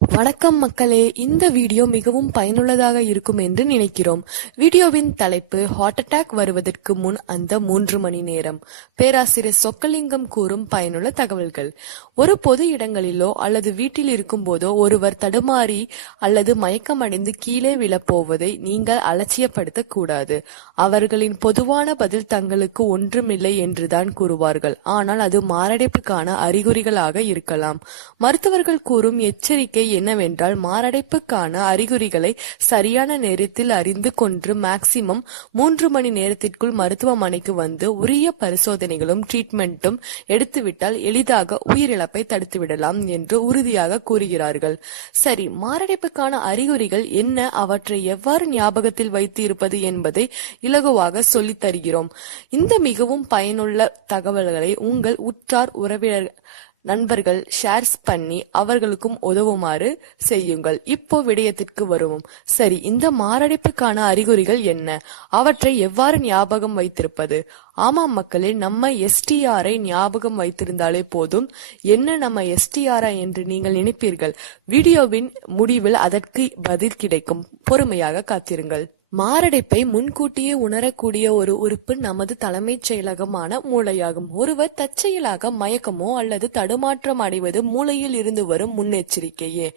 வணக்கம் மக்களே, இந்த வீடியோ மிகவும் பயனுள்ளதாக இருக்கும் என்று நினைக்கிறோம். வீடியோவின் தலைப்பு ஹார்ட் அட்டாக் வருவதற்கு முன் அந்த 3 மணி நேரம். பேராசிரியர் சொக்கலிங்கம் கூறும் பயனுள்ள தகவல்கள். ஒரு பொது இடங்களிலோ அல்லது வீட்டில் இருக்கும் போதோ ஒருவர் தடுமாறி அல்லது மயக்கமடைந்து கீழே விழப்போவதை நீங்கள் அலட்சியப்படுத்த கூடாது. அவர்களின் பொதுவான பதில் தங்களுக்கு ஒன்றுமில்லை என்றுதான் கூறுவார்கள். ஆனால் அது மாரடைப்புக்கான அறிகுறிகளாக இருக்கலாம். மருத்துவர்கள் கூறும் எச்சரிக்கை என்னவென்றால், மாரடைப்புக்கான அறிகுறிகளை சரியான நேரத்தில் அறிந்து கொண்டு மேக்சிமம் 3 மணி நேரத்திற்குள் மருத்துவமனைக்கு வந்து உரிய பரிசோதனைகளும் ட்ரீட்மெண்ட்டும் எடுத்துவிட்டால் எளிதாக உயிரிழப்பை தடுத்துவிடலாம் என்று உறுதியாக கூறுகிறார்கள். சரி, மாரடைப்புக்கான அறிகுறிகள் என்ன, அவற்றை எவ்வாறு ஞாபகத்தில் வைத்து இருப்பது என்பதை இலகுவாக சொல்லித் தருகிறோம். இந்த மிகவும் பயனுள்ள தகவல்களை உங்கள் உற்றார் உறவினர் நண்பர்கள் ஷேர்ஸ் பண்ணி அவர்களுக்கும் உதவுமாறு செய்யுங்கள். இப்போ விடயத்திற்கு வருவோம். சரி, இந்த மாரடைப்புக்கான அறிகுறிகள் என்ன, அவற்றை எவ்வாறு ஞாபகம் வைத்திருப்பது? ஆமாம் மக்களே, நம்ம எஸ்டிஆரை ஞாபகம் வைத்திருந்தாலே போதும். என்ன நம்ம எஸ்டிஆரா என்று நீங்கள் நினைப்பீர்கள். வீடியோவின் முடிவில் அதற்கு பதில் கிடைக்கும். பொறுமையாக காத்திருங்கள். மாரடைப்பை முன்கூட்டியே உணரக்கூடிய ஒரு உறுப்பு நமது தலைமைச் செயலகமான மூளையாகும். ஒருவர் தற்செயலாக மயக்கமோ அல்லது தடுமாற்றம் அடைவது மூளையில் இருந்து வரும் முன்னெச்சரிக்கையே.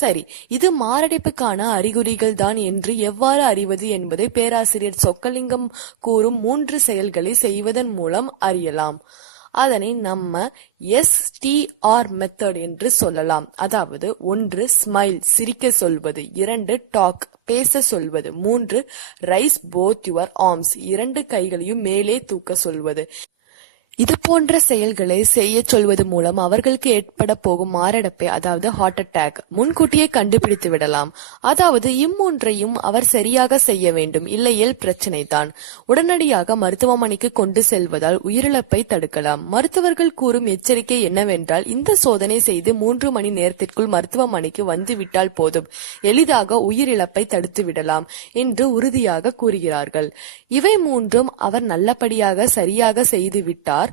சரி, இது மாரடைப்புக்கான அறிகுறிகள் தான் என்று எவ்வாறு அறிவது என்பதை பேராசிரியர் சொக்கலிங்கம் கூறும் 3 செயல்களை செய்வதன் மூலம் அறியலாம். அதனை நம்ம STR மெத்தட் என்று சொல்லலாம். அதாவது 1 ஸ்மைல் சிரிக்க சொல்வது, 2 டாக் பேச சொல்வது, 3 ரைஸ் போத் யுவர் ஆர்ம்ஸ் 2 கைகளையும் மேலே தூக்க சொல்வது. இது போன்ற செயல்களை செய்ய சொல்வது மூலம் அவர்களுக்கு ஏற்பட போகும் மாரடைப்பை, அதாவது ஹார்ட் அட்டாக், முன்கூட்டியே கண்டுபிடித்து விடலாம். அதாவது இம்மூன்றையும் அவர் சரியாக செய்ய வேண்டும், இல்லையேல் பிரச்சனை தான். உடனடியாக மருத்துவமனைக்கு கொண்டு செல்வதால் உயிரிழப்பை தடுக்கலாம். மருத்துவர்கள் கூறும் எச்சரிக்கை என்னவென்றால், இந்த சோதனை செய்து 3 மணி நேரத்திற்குள் மருத்துவமனைக்கு வந்துவிட்டால் போதும், எளிதாக உயிரிழப்பை தடுத்து விடலாம் என்று உறுதியாக கூறுகிறார்கள். இவை மூன்றும் அவர் நல்லபடியாக சரியாக செய்து விட்டார்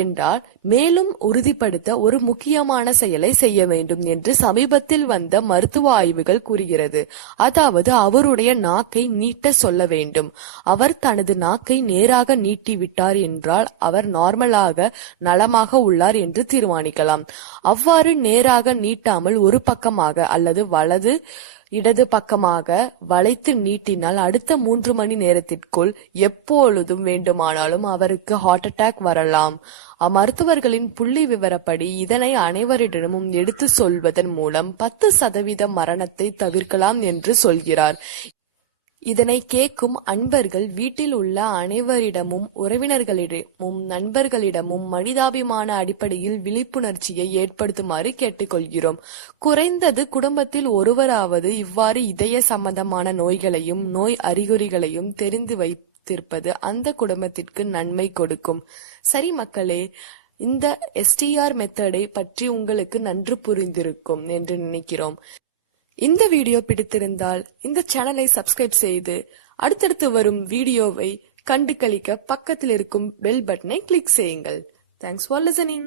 என்றால் மேலும் உறுதிப்படுத்த ஒரு முக்கியமான செயலை செய்ய வேண்டும் என்று சமீபத்தில் வந்த மருத்துவ ஆய்வுகள் கூறுகிறது. அதாவது அவருடைய நாக்கை நீட்ட சொல்ல வேண்டும். அவர் தனது நாக்கை நேராக நீட்டிவிட்டார் என்றால் அவர் நார்மலாக நலமாக உள்ளார் என்று தீர்மானிக்கலாம். அவ்வாறு நேராக நீட்டாமல் ஒரு பக்கமாக அல்லது வலது இடது பக்கமாக வளைத்து நீட்டினால் அடுத்த 3 மணி நேரத்திற்குள் எப்பொழுதும் வேண்டுமானாலும் அவருக்கு ஹார்ட் அட்டாக் வரலாம். மருத்துவர்களின் புள்ளி விவரப்படி இதனை அனைவரிடமும் எடுத்து சொல்வதன் மூலம் 10% மரணத்தை தவிர்க்கலாம் என்று சொல்கிறார். இதனை கேட்கும் அன்பர்கள் வீட்டில் உள்ள அனைவரிடமும், உறவினர்களிடமும், நண்பர்களிடமும் மனிதாபிமான அடிப்படையில் விழிப்புணர்ச்சியை ஏற்படுத்துமாறு கேட்டுக்கொள்கிறோம். குறைந்தது குடும்பத்தில் ஒருவராவது இவ்வாறு இதய சம்பந்தமான நோய்களையும் நோய் அறிகுறிகளையும் தெரிந்து வைத்திருப்பது அந்த குடும்பத்திற்கு நன்மை கொடுக்கும். சரி மக்களே, இந்த STR மெத்தடை பற்றி உங்களுக்கு நன்கு புரிந்திருக்கும் என்று நினைக்கிறோம். இந்த வீடியோ பிடித்திருந்தால் இந்த சேனலை சப்ஸ்கிரைப் செய்து அடுத்தடுத்து வரும் வீடியோவை கண்டு களிக்க பக்கத்தில் இருக்கும் பெல் பட்டனை கிளிக் செய்யுங்கள். Thanks for listening.